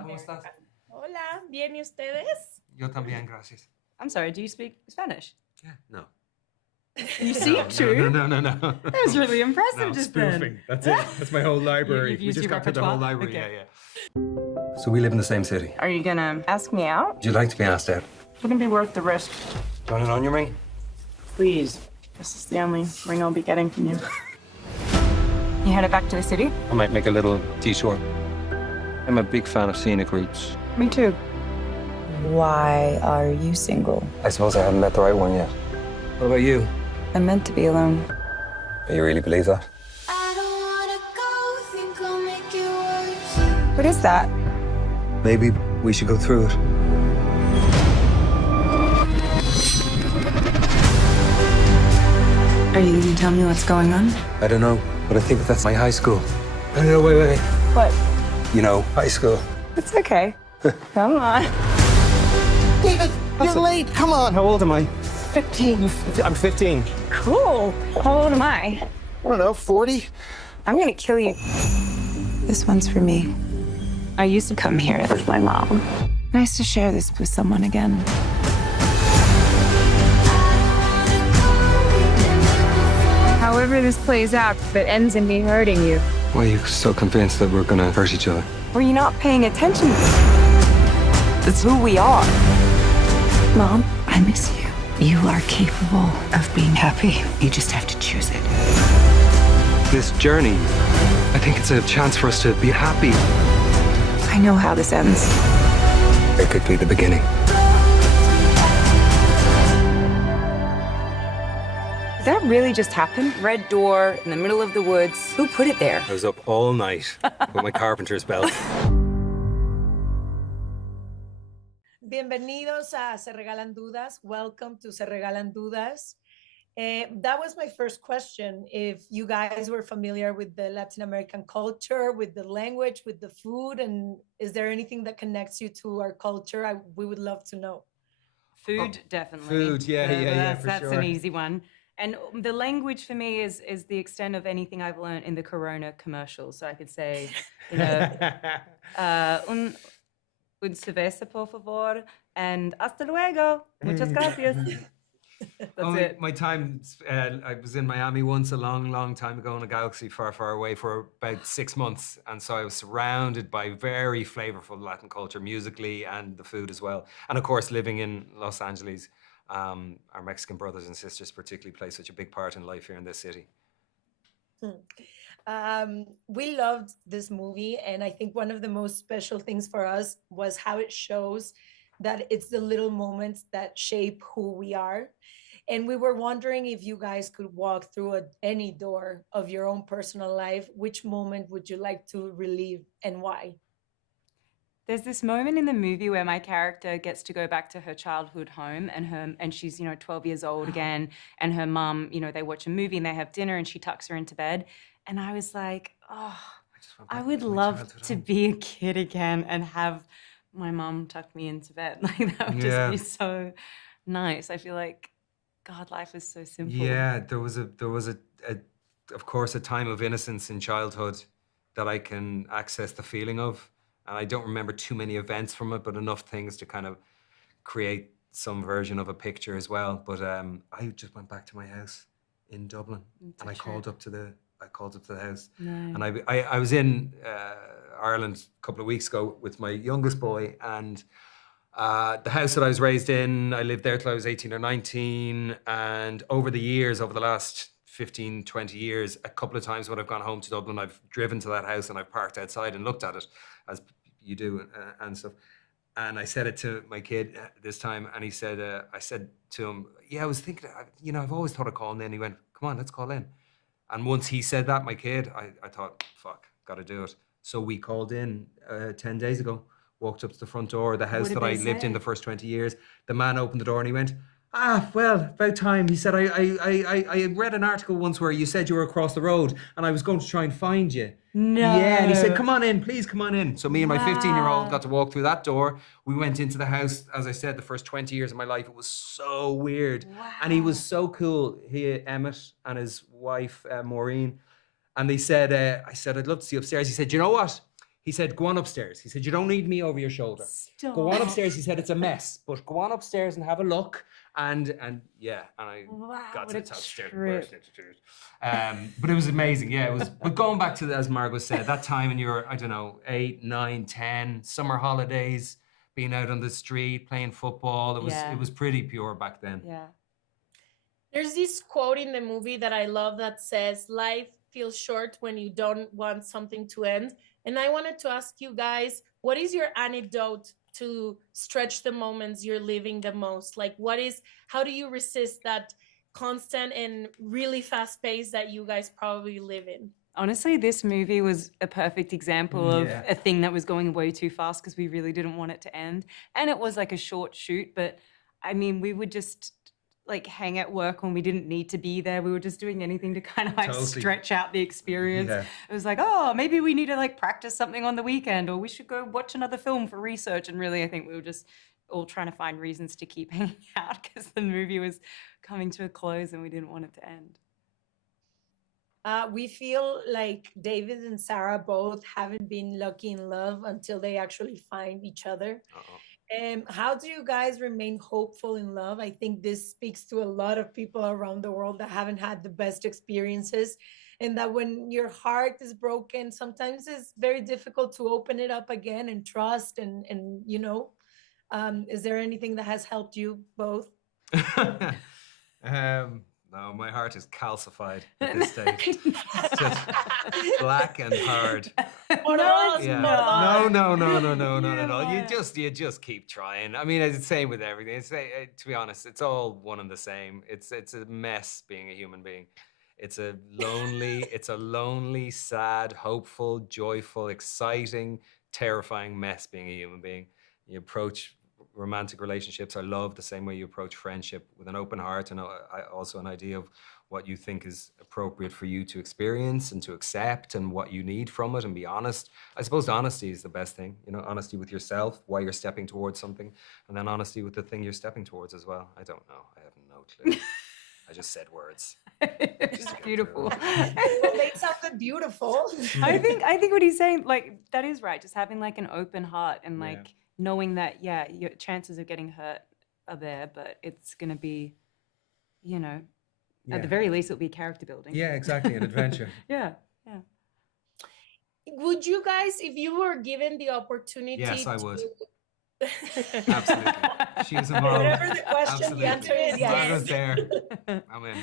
¿Cómo estás? Hola, ¿bien y ustedes? Yo también, gracias. I'm sorry, do you speak Spanish? Yeah, no. You seem to. No. That was really impressive No, just spoofing. then. That's it. That's my whole library. You've We used just your got through the whole repertoire? library. Okay. Yeah. So we live in the same city. Are you gonna ask me out? Would you like to be asked out? Wouldn't be worth the risk. Do you want an onion ring? Please. This is the only ring I'll be getting from you. You headed back to the city? I might make a little detour. I'm a big fan of scenic routes. Me too. Why are you single? I suppose I haven't met the right one yet. What about you? I'm meant to be alone. Do you really believe that? I don't wanna go, think I'll make it worse. What is that? Maybe we should go through it. Are you gonna tell me what's going on? I don't know, but I think that's my high school. No, wait. What? You know, high school. It's okay. Come on. David, you're late. Come on. How old am I? 15. I'm 15. Cool. How old am I? I don't know, 40? I'm gonna kill you. This one's for me. I used to come here with my mom. Nice to share this with someone again. However this plays out, if it ends in me hurting you. Why are you so convinced that we're gonna hurt each other? Were you not paying attention? It's who we are. Mom, I miss you. You are capable of being happy. You just have to choose it. This journey, I think it's a chance for us to be happy. I know how this ends. It could be the beginning. Did that really just happen? Red door in the middle of the woods. Who put it there? I was up all night with my carpenter's belt. Bienvenidos a Se Regalan Dudas. Welcome to Se Regalan Dudas. That was my first question. If you guys were familiar with the Latin American culture, with the language, with the food, and is there anything that connects you to our culture? We would love to know. Food, definitely. Food, yeah, for That's sure. an easy one. And the language for me is the extent of anything I've learned in the Corona commercials. So I could say, you know, un cerveza, por favor, and hasta luego. Muchas gracias. That's it. My time, I was in Miami once a long time ago in a galaxy far away for about 6 months. And so I was surrounded by very flavorful Latin culture, musically and the food as well. And of course, living in Los Angeles, our Mexican brothers and sisters particularly play such a big part in life here in this city. We loved this movie, and I think one of the most special things for us was how it shows that it's the little moments that shape who we are. And we were wondering if you guys could walk through any door of your own personal life, which moment would you like to relive and why? There's this moment in the movie where my character gets to go back to her childhood home, and she's 12 years old again, and her mum, they watch a movie and they have dinner and she tucks her into bed. And I was like, oh, I would love to be a kid again and have my mum tuck me into bed. Like that would just be so nice. I feel like, God, life is so simple. Yeah, there was of course, a time of innocence in childhood that I can access the feeling of. And I don't remember too many events from it, but enough things to kind of create some version of a picture as well. But I just went back to my house in Dublin, and I called up to the house. No. And I was in Ireland a couple of weeks ago with my youngest boy, and the house that I was raised in, I lived there till I was 18 or 19. And over the last 15, 20 years, a couple of times when I've gone home to Dublin, I've driven to that house and I've parked outside and looked at it, as you do and stuff. And I said it to my kid this time, and he said, I said to him, yeah, I was thinking, I've always thought of calling in. He went, come on, let's call in. And once he said that, my kid, I thought, fuck, got to do it. So we called in 10 days ago, walked up to the front door of the house that I lived in the first 20 years. The man opened the door and he went, well, about time. He said, I read an article once where you said you were across the road and I was going to try and find you. No. Yeah, and he said, come on in, please come on in. So me and my 15-year-old got to walk through that door. We went into the house, as I said, the first 20 years of my life. It was so weird. Wow. And he was so cool. Emmett and his wife, Maureen. And they said, I said, I'd love to see you upstairs. He said, you know what? He said, go on upstairs. He said, you don't need me over your shoulder. Go on upstairs. He said, it's a mess, but go on upstairs and have a look. And I got to the top stairs. But it was amazing. Yeah, it was. But going back to, as Margot said, that time when you were, I don't know, 8, 9, 10, summer holidays, being out on the street, playing football. It was pretty pure back then. Yeah. There's this quote in the movie that I love that says, life feels short when you don't want something to end. And I wanted to ask you guys, what is your anecdote to stretch the moments you're living the most? Like, how do you resist that constant and really fast pace that you guys probably live in? Honestly, this movie was a perfect example of a thing that was going way too fast because we really didn't want it to end. And it was like a short shoot, but I mean, we would just like hang at work when we didn't need to be there. We were just doing anything to kind of like stretch out the experience. Yeah. It was like, oh, maybe we need to like practice something on the weekend, or we should go watch another film for research. And really, I think we were just all trying to find reasons to keep hanging out because the movie was coming to a close and we didn't want it to end. We feel like David and Sarah both haven't been lucky in love until they actually find each other. How do you guys remain hopeful in love? I think this speaks to a lot of people around the world that haven't had the best experiences, and that when your heart is broken, sometimes it's very difficult to open it up again and trust. And you know, is there anything that has helped you both? No, my heart is calcified at this stage. It's just black and hard. No, Not at all. You just keep trying. I mean, it's the same with everything. To be honest, it's all one and the same. It's a mess being a human being. It's a lonely, sad, hopeful, joyful, exciting, terrifying mess being a human being. You approach romantic relationships or love the same way you approach friendship, with an open heart and also an idea of what you think is appropriate for you to experience and to accept and what you need from it, and be honest. I suppose honesty is the best thing, you know, honesty with yourself, why you're stepping towards something, and then honesty with the thing you're stepping towards as well. I don't know. I have no clue. I just said words. It's beautiful. Well, they sounded beautiful. I think what he's saying, like, that is right. Just having like an open heart and like knowing that, your chances of getting hurt are there, but it's going to be, you know, at the very least, it'll be character building. Yeah, exactly, an adventure. Yeah. Would you guys, if you were given the opportunity? Yes, I would. Absolutely. She's involved. Whatever the question, the answer is yes. Margot's there. I'm in.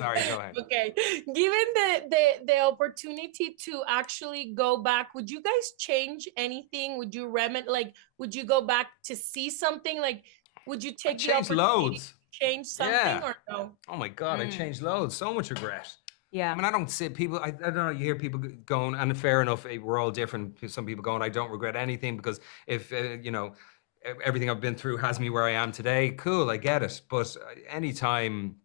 Sorry, go ahead. Okay. Given the opportunity to actually go back, would you guys change anything? Would you would you go back to see something? Like, would you take the opportunity loads. to change something or no? Oh my God, I changed loads. So much regret. Yeah. I mean, I don't see people, I don't know, you hear people going, and fair enough, we're all different. Some people going, I don't regret anything because if, you know, everything I've been through has me where I am today. Cool, I get it. But anytime,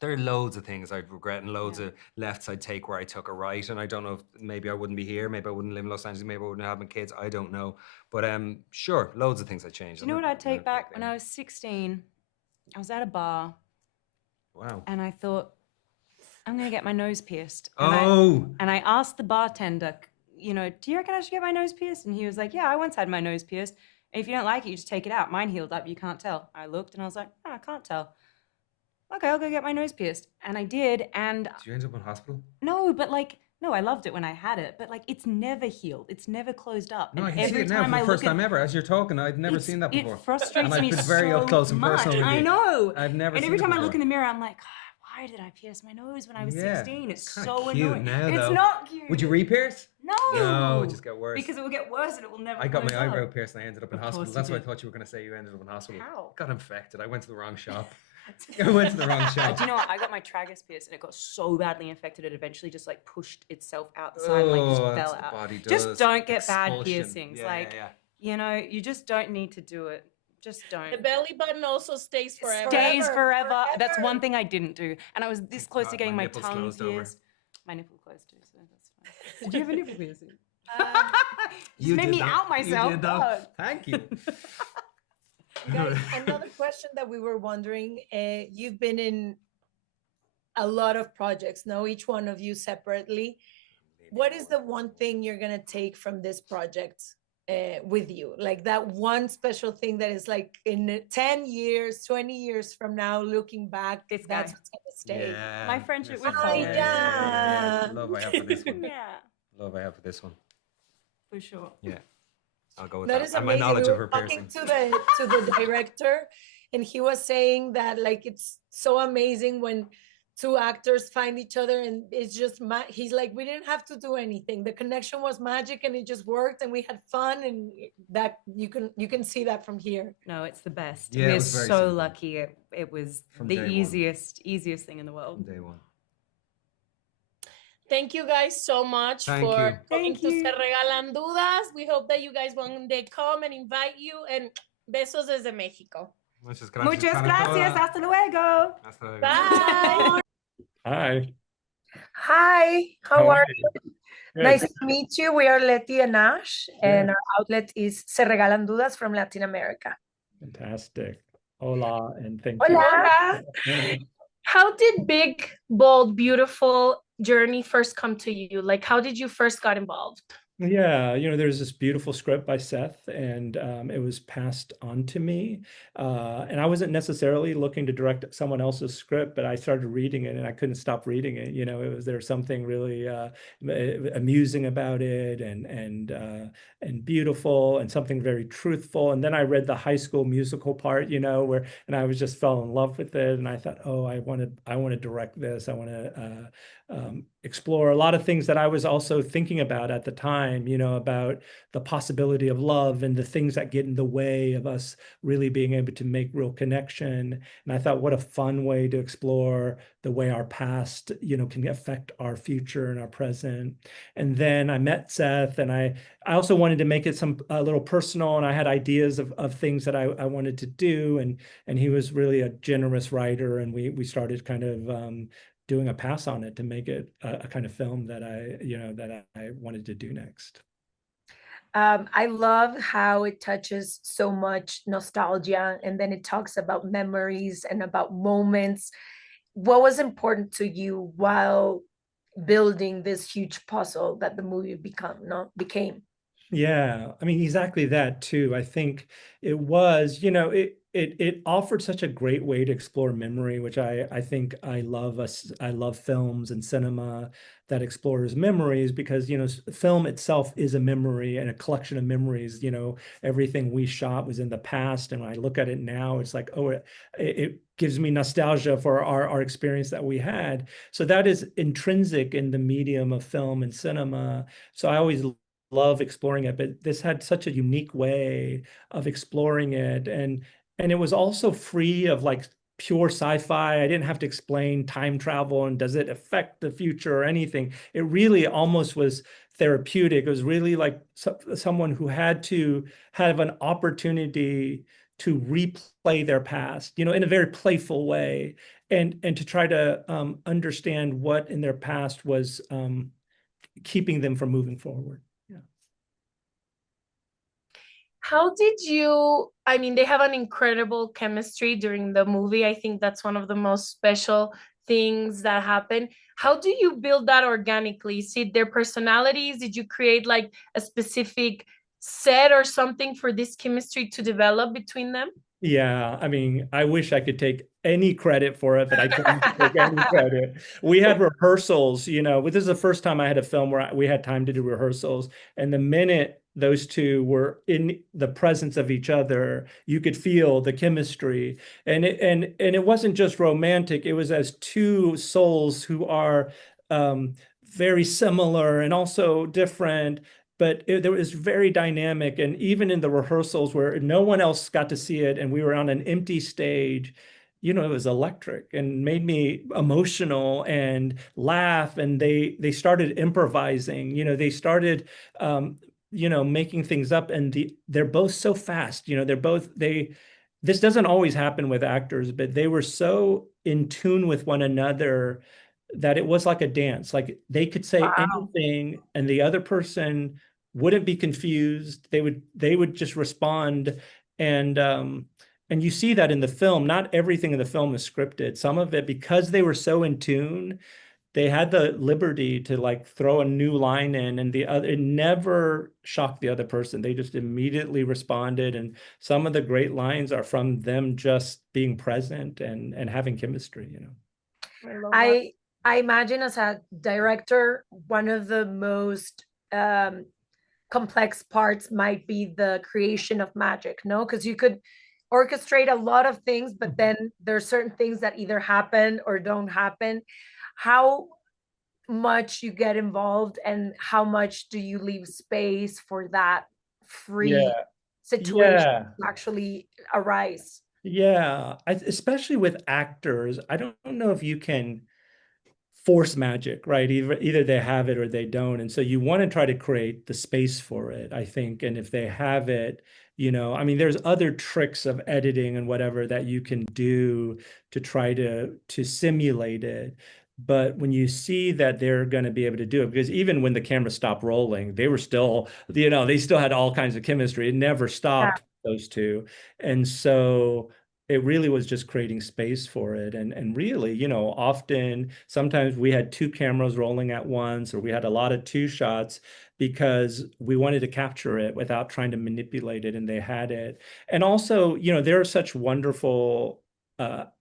there are loads of things I'd regret and loads of lefts I'd take where I took a right. And I don't know if maybe I wouldn't be here. Maybe I wouldn't live in Los Angeles. Maybe I wouldn't have my kids. I don't know. But sure, loads of things I changed. Do you know what I'd take back? When I was 16, I was at a bar. Wow. And I thought, I'm going to get my nose pierced. And I asked the bartender, you know, do you reckon I should get my nose pierced? And he was like, yeah, I once had my nose pierced. If you don't like it, you just take it out. Mine healed up, you can't tell. I looked and I was like, oh, I can't tell. Okay, I'll go get my nose pierced. And I did, and... Did you end up in hospital? No, but like, no, I loved it when I had it, but like, it's never healed. It's never closed up. No, and I can see it now for the first time ever. As you're talking, I'd never seen that before. It frustrates me and I've been very up close and personal with you. I know. I've never seen it And every time I before. look in the mirror, I'm like, why did I pierce my nose when I was 16? It's so cute annoying. now, It's though. not cute. Would you re-pierce? No. No, it just got worse. Because it will get worse and it will never I got my close up. eyebrow pierced and I ended up in Of hospital. course That's you what I did. thought you were going to say. You ended up in hospital. How? Got infected. I went to the wrong shop. I went to the wrong shop. Do you know what? I got my tragus pierced and it got so badly infected it eventually just like pushed itself out the side and like just that's fell what the out. body Just does. don't get bad Expulsion. piercings. You know, you just don't need to do it. Just don't. The belly button also stays forever. Stays forever. That's one thing I didn't do. And I was this close to God, getting my my nipples tongue closed over. pierced. My nipple closed too, so that's fine. Did you have a nipple piercing? You made did me that. out myself. You did that. God. Thank you. Guys, another question that we were wondering, you've been in a lot of projects, no? Each one of you separately. what is the one thing you're gonna take from this project with you? Like that one special thing that is like in 10 years, 20 years from now, looking back, This that's guy. what's gonna stay. Yeah. My friendship this with is- Colin. Yeah. The love I have for this one. Yeah, Love I have for this one. for sure. Yeah. I'll go with That that. is And my amazing. knowledge We of were her talking piercing. to the director, and he was saying that like it's so amazing when two actors find each other, and it's just he's like, we didn't have to do anything. The connection was magic, and it just worked, and we had fun, and that you can see that from here. No, it's the best. Yeah, it We're was very so simple. lucky. It was From the day one. easiest thing in the world. From day one. Thank you guys so much Thank for you. coming Thank to you. Se Regalan Dudas. We hope that you guys one day come and invite you. And besos desde México. Muchas gracias. Muchas gracias. Hasta luego. Hasta luego. Bye. Hi. Hi, how are you? Good. Nice to meet you. We are Leti and Ash, and our outlet is Se Regalan Dudas from Latin America. Fantastic. Hola, and thank Hola. you. How did Big, Bold, Beautiful journey first come to you? Like, how did you first got involved? Yeah, there's this beautiful script by Seth, and it was passed on to me. And I wasn't necessarily looking to direct someone else's script, but I started reading it, and I couldn't stop reading it. There's something really amusing about it, and beautiful, and something very truthful. And then I read the High School Musical part, and I was just fell in love with it. And I thought, oh, I want to direct this. I want to explore a lot of things that I was also thinking about at the time, about the possibility of love and the things that get in the way of us really being able to make real connection. And I thought, what a fun way to explore the way our past, can affect our future and our present. And then I met Seth, and I also wanted to make it a little personal, and I had ideas of things that I wanted to do. And he was really a generous writer, and we started kind of doing a pass on it to make it a kind of film that I wanted to do next. I love how it touches so much nostalgia, and then it talks about memories and about moments. What was important to you while building this huge puzzle that the movie became? Yeah, I mean, exactly that too. I think it was, it offered such a great way to explore memory, which I think I love. I love films and cinema that explores memories, because film itself is a memory and a collection of memories. Everything we shot was in the past, and when I look at it now, it's like, oh, it gives me nostalgia for our experience that we had. So that is intrinsic in the medium of film and cinema. So I always love exploring it, but this had such a unique way of exploring it, and it was also free of like pure sci-fi. I didn't have to explain time travel and does it affect the future or anything. It really almost was therapeutic. It was really like someone who had to have an opportunity to replay their past, in a very playful way, and to try to understand what in their past was keeping them from moving forward. How did you, they have an incredible chemistry during the movie. I think that's one of the most special things that happen. How do you build that organically? See their personalities? Did you create like a specific set or something for this chemistry to develop between them? Yeah, I wish I could take any credit for it, but I can't take any credit. We had rehearsals, this is the first time I had a film where we had time to do rehearsals. And the minute those two were in the presence of each other, you could feel the chemistry. And it wasn't just romantic, it was as two souls who are very similar and also different. But it was very dynamic. And even in the rehearsals where no one else got to see it and we were on an empty stage, it was electric and made me emotional and laugh. And they started improvising, they started, making things up. And they're both so fast, this doesn't always happen with actors, but they were so in tune with one another that it was like a dance. Like they could say anything and the other person wouldn't be confused. They would just respond. And you see that in the film. Not everything in the film is scripted. Some of it, because they were so in tune, they had the liberty to like throw a new line in, and it never shocked the other person. They just immediately responded, and some of the great lines are from them just being present and having chemistry, you know. I love that. I imagine as a director, one of the most complex parts might be the creation of magic, no? Because you could orchestrate a lot of things, but then there are certain things that either happen or don't happen. How much you get involved and how much do you leave space for that free situation Yeah. to actually arise? Yeah, especially with actors, I don't know if you can force magic, right? Either they have it or they don't. And so you want to try to create the space for it, I think. And if they have it, you know, I mean, there's other tricks of editing and whatever that you can do to try to simulate it. But when you see that they're going to be able to do it, because even when the camera stopped rolling, they were still, you know, they still had all kinds of chemistry. It never stopped, those two. And so it really was just creating space for it. And really, you know, often, sometimes we had two cameras rolling at once, or we had a lot of two shots because we wanted to capture it without trying to manipulate it, and they had it. And also, you know, there are such wonderful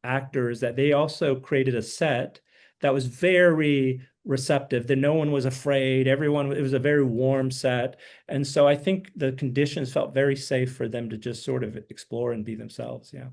actors that they also created a set that was very receptive, that no one was afraid. Everyone, it was a very warm set. And so I think the conditions felt very safe for them to just sort of explore and be themselves. Yeah.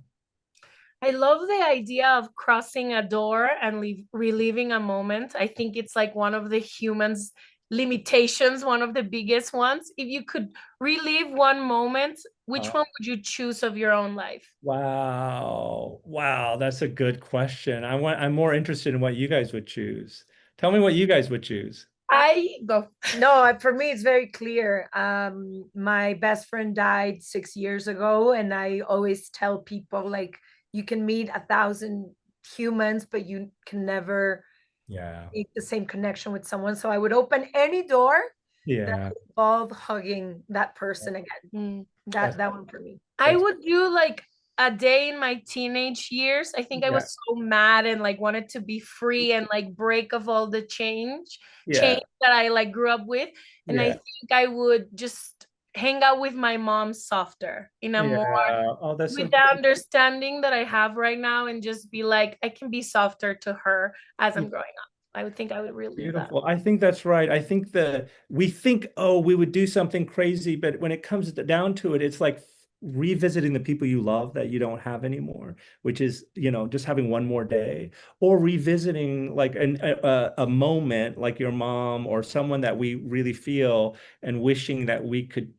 I love the idea of crossing a door and reliving a moment. I think it's like one of the humans' limitations, one of the biggest ones. If you could relive one moment, which one would you choose of your own life? Wow. Wow, that's a good question. I'm more interested in what you guys would choose. Tell me what you guys would choose. No, for me, it's very clear. My best friend died 6 years ago, and I always tell people, like, you can meet 1,000 humans, but you can never make the same connection with someone. So I would open any door that would involve hugging that person again. That one for me. I would do like a day in my teenage years. I think I was so mad and like wanted to be free and like break of all the change that I like grew up with. And I think I would just hang out with my mom softer in a more with the understanding that I have right now, and just be like, I can be softer to her as I'm growing up. I would think I would really Beautiful. I think that's right. I think we think, oh, we would do something crazy, but when it comes down to it, it's like revisiting the people you love that you don't have anymore, which is, you know, just having one more day, or revisiting like a moment like your mom or someone that we really feel, and wishing that we could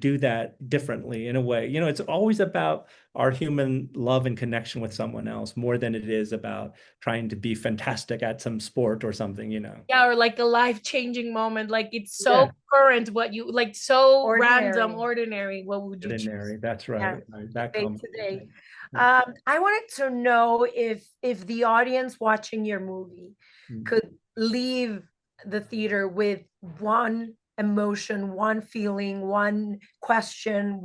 do that differently in a way. You know, it's always about our human love and connection with someone else more than it is about trying to be fantastic at some sport or something, you know. Yeah, or like a life-changing moment. Like it's so current, what you like, so random, ordinary. What would you choose? That's right. That today. I wanted to know if the audience watching your movie could leave the theater with one emotion, one feeling, one question,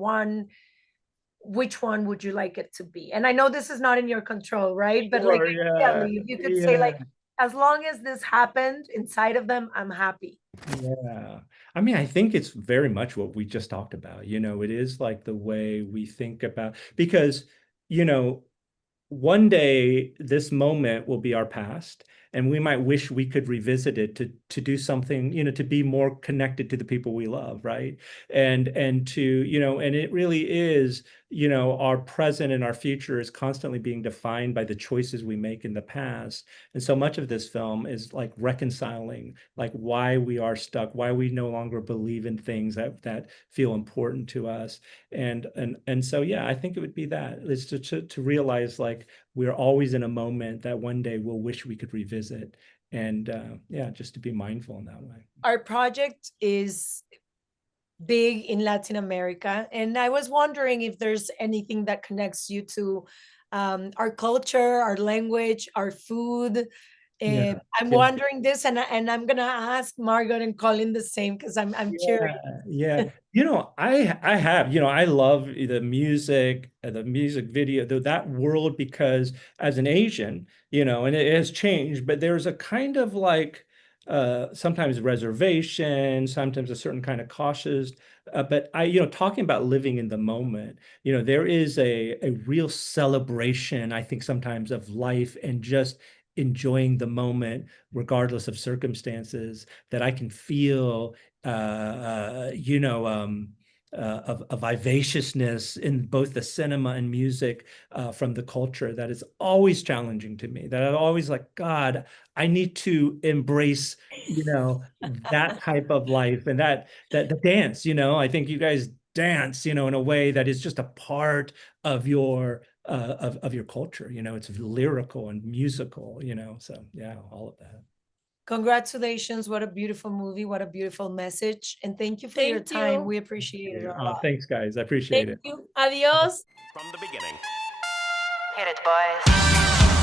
which one would you like it to be? And I know this is not in your control, right? But like, if you could say, like, as long as this happened inside of them, I'm happy. Yeah. I mean, I think it's very much what we just talked about. You know, it is like the way we think about, because, you know, one day this moment will be our past, and we might wish we could revisit it to do something, you know, to be more connected to the people we love, right? And to, you know, and it really is, you know, our present and our future is constantly being defined by the choices we make in the past. And so much of this film is like reconciling, like why we are stuck, why we no longer believe in things that feel important to us. And so, yeah, I think it would be that, is to realize like we're always in a moment that one day we'll wish we could revisit. And just to be mindful in that way. Our project is big in Latin America, and I was wondering if there's anything that connects you to our culture, our language, our food, Yeah. I'm Yeah. wondering this, and I'm gonna ask Margot and Colin the same because I'm curious. Yeah. I have, I love the music, the music video, that world, because as an Asian, and it has changed, but there's a kind of like sometimes reservation, sometimes a certain kind of cautious, but talking about living in the moment, there is a real celebration, I think, sometimes of life and just enjoying the moment, regardless of circumstances, that I can feel a vivaciousness in both the cinema and music from the culture that is always challenging to me. That I'm always like, God, I need to embrace, that type of life, and that the dance. I think you guys dance, in a way that is just a part of your culture. It's lyrical and musical. So yeah, all of that. Congratulations. What a beautiful movie. What a beautiful message. And thank you for your Thank time. you. We appreciate it a lot. Thanks, guys. I appreciate Thank it. you. Adios. From the beginning. Hit it, boys.